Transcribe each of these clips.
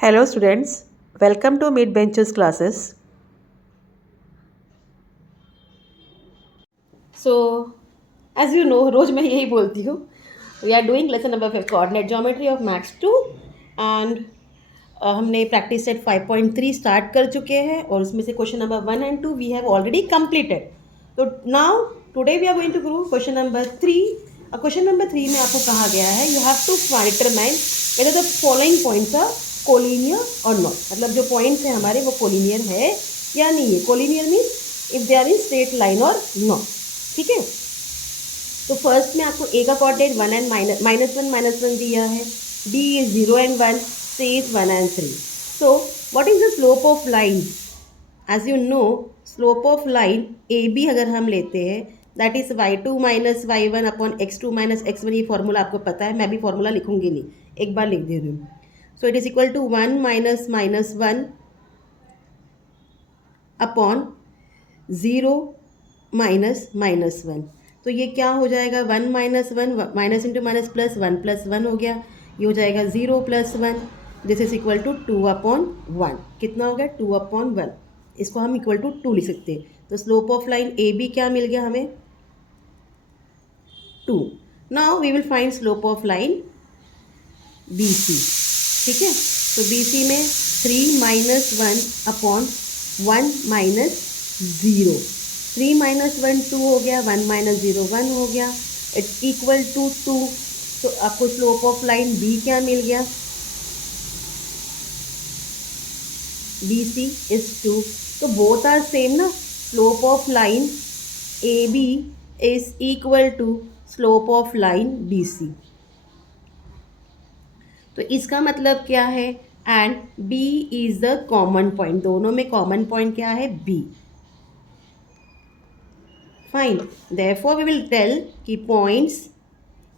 Hello students, welcome to Mid Benches classes. So, as you know, रोज मैं यही बोलती हूँ. We are doing lesson number 5 coordinate geometry of Max 2 and हमने practice set 5.3 start कर चुके हैं और उसमें से question number 1 and 2 we have already completed. तो now today we are going to do question number 3. Question number 3 में आपको कहा गया है you have to determine whether the following points are collinear और नॉट. मतलब जो पॉइंट्स हैं हमारे वो कोलिनियर है या नहीं है. Collinear means if they are in straight line और नॉट. ठीक है. तो फर्स्ट में आपको ए का कोऑर्डिनेट 1 एंड -1 दिया है. D is 0 and 1, C is 1 and 3. So what is the slope of line? As you know, slope of line AB अगर हम लेते हैं that is y2 minus y1 upon x2 minus x1. ये formula आपको पता है, मैं भी फॉर्मूला लिखूंगी नहीं, एक बार लिख दे रही हूँ. So it is equal to 1 minus -1 upon 0 minus -1. तो ये क्या हो जाएगा 1 minus 1 minus into minus plus 1 plus 1 हो गया. ये हो जाएगा 0 plus 1. This is equal to 2 upon 1. कितना हो गया 2 अपॉन 1. इसको हम इक्वल टू 2 लिख सकते हैं. तो slope of line A B क्या मिल गया हमें 2. Now we will find slope of line B C. ठीक है. तो बी सी में 3 माइनस 1 अपॉन 1 माइनस 0. 3 माइनस 1 2 हो गया, 1 माइनस 0 1 हो गया. It's equal to 2. तो आपको स्लोप ऑफ लाइन बी क्या मिल गया बी सी इज 2. तो बोथ आर सेम ना. Slope of line A B is equal to slope of line B C. तो इसका मतलब क्या है and B is the common point. दोनों में कॉमन पॉइंट क्या है B. Fine. Therefore, we will tell कि points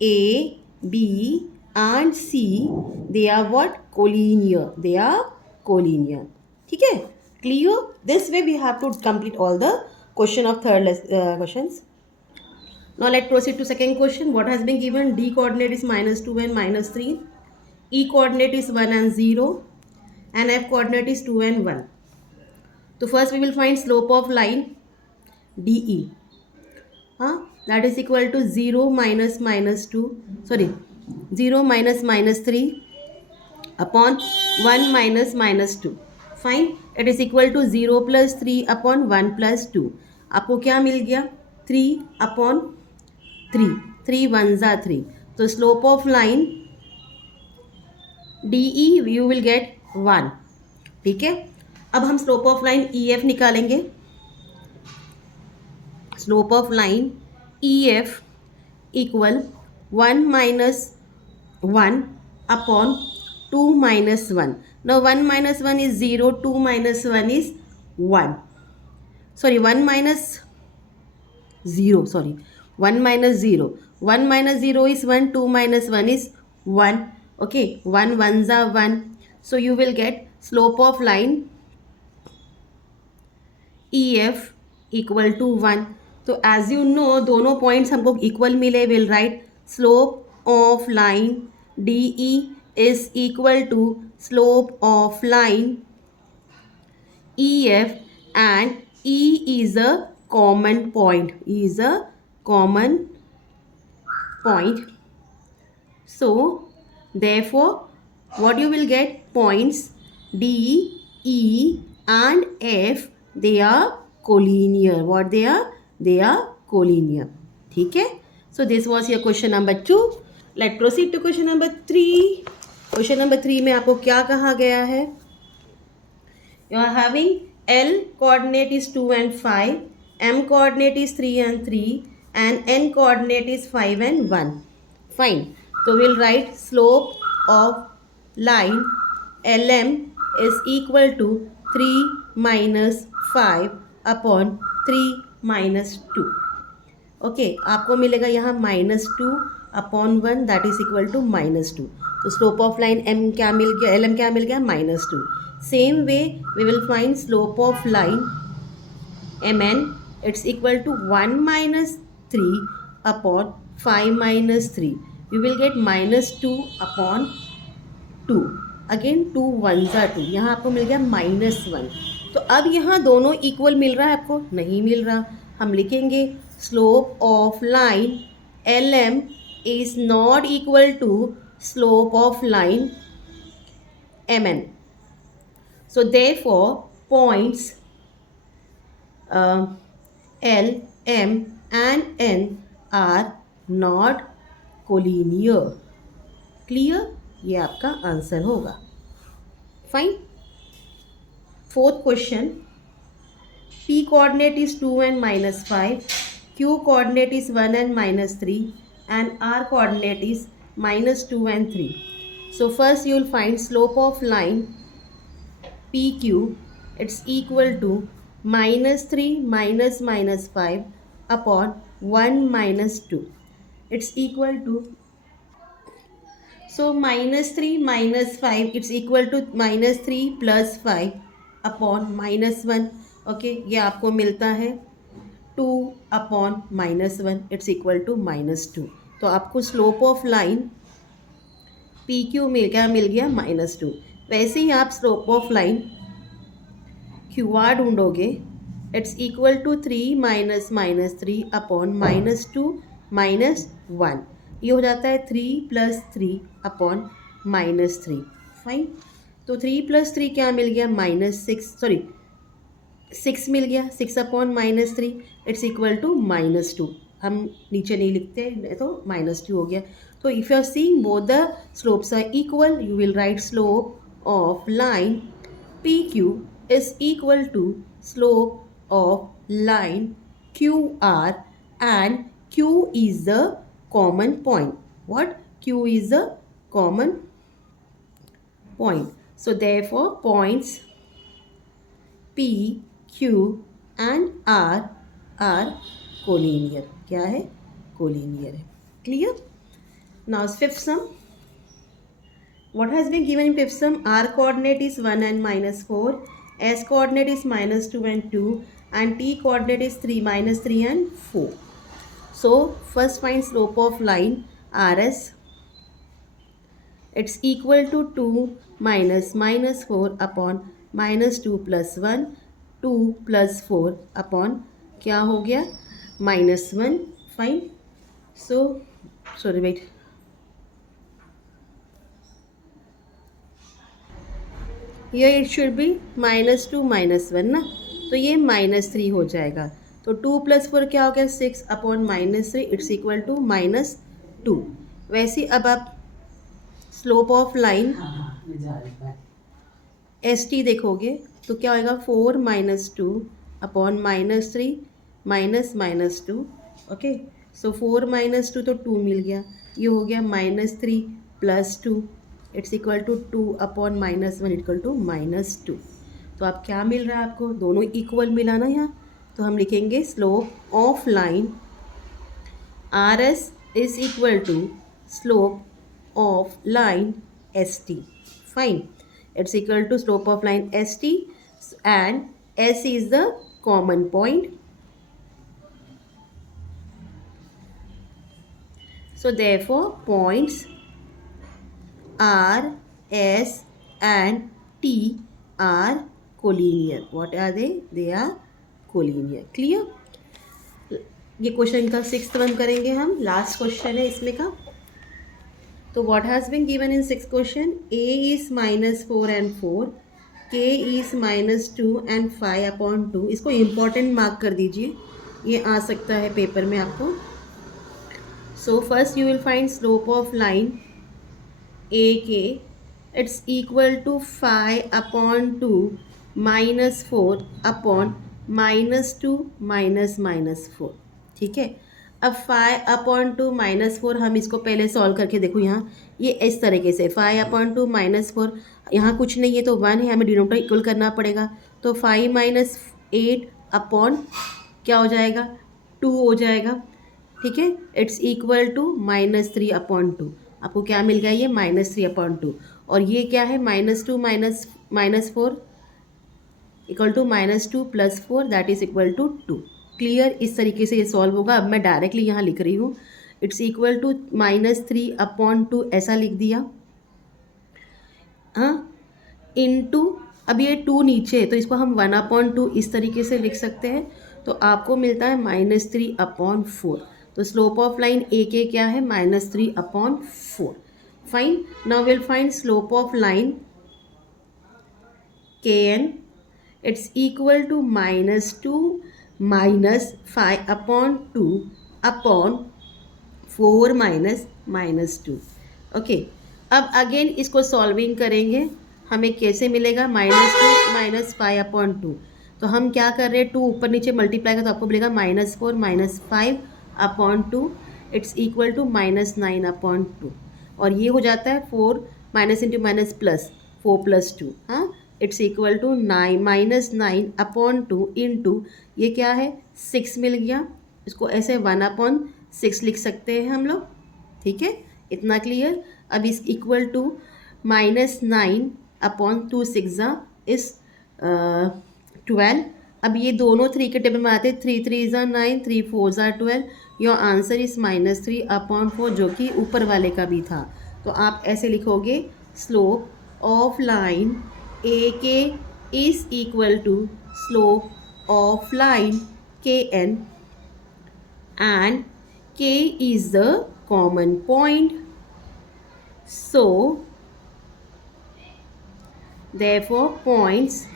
A, B and C they are what? Collinear. They are collinear. ठीक है? Clear? This way we have to complete all the question of third questions. Now let's proceed to second question. What has been given? D coordinate is -2 and -3. E coordinate is 1 and 0. And F coordinate is 2 and 1. So first we will find slope of line DE. That is equal to 0 minus -2, sorry 0 minus -3 upon 1 minus -2. Fine. It is equal to 0 plus 3 upon 1 plus 2. आपको क्या मिल गया 3 upon 3. 3 1s are 3. तो slope of line DE you will get 1. ठीक है. अब हम slope of line EF निकालेंगे. Slope of line EF equal 1 minus 1 upon 2 minus 1. Now 1 minus 1 is 0, 2 minus 1 is 1. Sorry, 1 minus 0, sorry. 1 minus 0. 1 minus 0 is 1, 2 minus 1 is 1. Okay, 1 1s are 1. So you will get slope of line EF equal to 1. तो as you know दोनों points हमको equal मिले. Will write slope of line D E is equal to slope of line E F and E is a common point. E is a common point. So therefore what you will get points D, E and F they are collinear. What they are? They are collinear. ठीक है. So this was your question number 2. Let's proceed to question number 3. Question number 3 में आपको क्या कहा गया है? You are having L coordinate is 2 and 5, M coordinate is 3 and 3 and N coordinate is 5 and 1. Fine. So we'll write slope of line LM is equal to 3 minus 5 upon 3 minus 2. Okay. आपको मिलेगा यहाँ -2 upon 1 that is equal to -2. तो slope of line M क्या मिल गया LM क्या मिल गया -2. Same way we will find slope of line MN. It's equal to 1 minus 3 upon 5 minus 3. We will get -2 upon 2. Again 2 1 ज़ा 2, यहाँ आपको मिल गया -1। तो अब यहाँ दोनों इक्वल मिल रहा है आपको? नहीं मिल रहा। हम लिखेंगे slope of line LM is not equal to slope of line MN। So therefore points L, M and N are not collinear। Clear? ये आपका आंसर होगा। Fine. Fourth question, P coordinate is 2 and -5, Q coordinate is 1 and -3 and R coordinate is -2 and 3. So first you will find slope of line PQ, it's equal to -3 minus 5 upon 1 minus 2. It's equal to, so -3 minus 5 it's equal to -3 plus 5 upon -1. Okay, ये आपको मिलता है 2 upon -1, it's equal to -2। तो आपको slope of line P Q मिल गया -2। वैसे ही आप slope of line Q R ढूंढोगे, it's equal to 3 minus -3 upon -2 -1। ये हो जाता है 3 + 3 अपॉन -3। फाइन। तो 3 + 3 क्या मिल गया? -6 मिल गया। 6 अपॉन -3 इट्स इक्वल टू -2। हम नीचे नहीं लिखते तो -2 हो गया। तो if you are seeing both the slopes are equal, you will write slope of line P Q is equal to slope of line QR, and Q is the common point. What? Q is the common point. So therefore points P, Q and R are collinear. क्या है? Collinear है। Clear? Now fifth sum. What has been given in fifth sum? R coordinate is 1 and -4. S coordinate is -2 and 2, and T coordinate is 3 -3 and 4. So first find slope of line RS. It's equal to 2 minus -4 upon -2 plus 1, 2 plus 4 upon क्या हो गया? -1. Fine. So sorry wait. ये it should be -2 -1 ना, तो ये -3 हो जाएगा। तो 2 + 4 क्या हो गया? 6 अपॉन -3 इट्स इक्वल टू -2। वैसे अब आप स्लोप ऑफ लाइन ST देखोगे तो क्या होएगा? 4 - 2 अपॉन -3 -2। ओके, सो 4 - 2 तो 2 मिल गया। ये हो गया -3 + 2 it's equal to 2 upon -1 equal to -2। तो अब क्या मिल रहा है आपको? दोनों इक्वल मिला ना यहाँ। तो हम लिखेंगे slope of line RS is equal to slope of line ST। Fine. It's equal to slope of line ST and S is the common point. So therefore points R, S and T are collinear. What are they? They are collinear. Clear? ये question का 6th one करेंगे हम। Last question है इसमें का। तो what has been given in 6th question? A is -4 and 4, K is -2 and 5 upon 2। इसको important mark कर दीजिए, ये आ सकता है पेपर में आपको। So first you will find slope of line AK, it's equal to 5 upon 2 -4 upon -2 -4। ठीक है। अब 5 upon 2 -4 हम इसको पहले सॉल्व करके देखो। यहाँ ये इस तरीके से 5 upon 2 -4, यहाँ कुछ नहीं है तो 1 है, हमें डिनोमिनेटर इक्वल करना पड़ेगा। तो 5 - 8 अपॉन क्या हो जाएगा? 2 हो जाएगा। ठीक है। It's equal to -3 upon 2। आपको क्या मिल गया? ये -3 अपॉन 2। और ये क्या है? -2 -4 equal to -2 + 4 that is equal to 2। Clear? इस तरीके से ये सॉल्व होगा। अब मैं डायरेक्टली यहाँ लिख रही हूँ, इट्स इक्वल टू -3 अपॉन 2 ऐसा लिख दिया। हाँ, इनटू, अब ये 2 नीचे है तो इसको हम 1/2 इस तरीके से लिख सकते हैं, तो आपको मिलता है -3/4। तो स्लोप ऑफ लाइन ए के क्या है, -3/4। Fine, now will find slope of line K N, it's equal to -2 -5/2 upon 4 -2। Okay, अब अगेन इसको सॉल्विंग करेंगे, हमें कैसे मिलेगा, -2 -5/2। तो हम क्या कर रहे हैं, 2 ऊपर नीचे मल्टीप्लाई का, तो आपको मिलेगा -4 -5/2, इट्स इक्वल टू -9/2। और ये हो जाता है 4 माइनस इंटू माइनस प्लस, 4 + 2, हाँ, इट्स इक्वल टू 9 -9/2 इंटू ये क्या है, 6 मिल गया, इसको ऐसे 1/6 लिख सकते हैं हम लोग, ठीक है, इतना क्लियर। अब इस इक्वल टू -9/2 6 इस 12। अब ये दोनों 3 के टेबल में आते हैं, 3 3 = 9, 3 4 = 12। योर आंसर इज -3/4, जो कि ऊपर वाले का भी था। तो आप ऐसे लिखोगे, slope of line A K is equal to slope of line K N, and K is the common point. So, therefore, points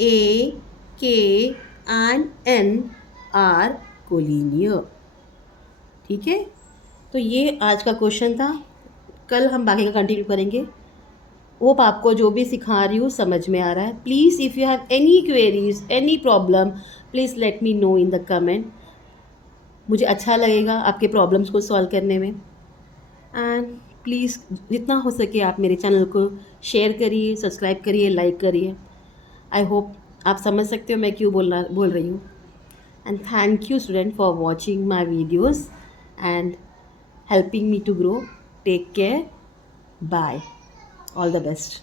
A, K and N are collinear. ठीक है, तो ये आज का क्वेश्चन था, कल हम बाकी का कंटिन्यू करेंगे। होप आपको जो भी सिखा रही हूँ समझ में आ रहा है। Please if you have any queries, any problem, please let me know in the comment. मुझे अच्छा लगेगा आपके प्रॉब्लम्स को सॉल्व करने में। एंड प्लीज़ जितना हो सके आप मेरे चैनल को शेयर करिए, सब्सक्राइब करिए, लाइक करिए। आई होप आप समझ सकते हो मैं क्यों बोल रही हूँ। And thank you student for watching my videos and helping me to grow. Take care, bye, all the best.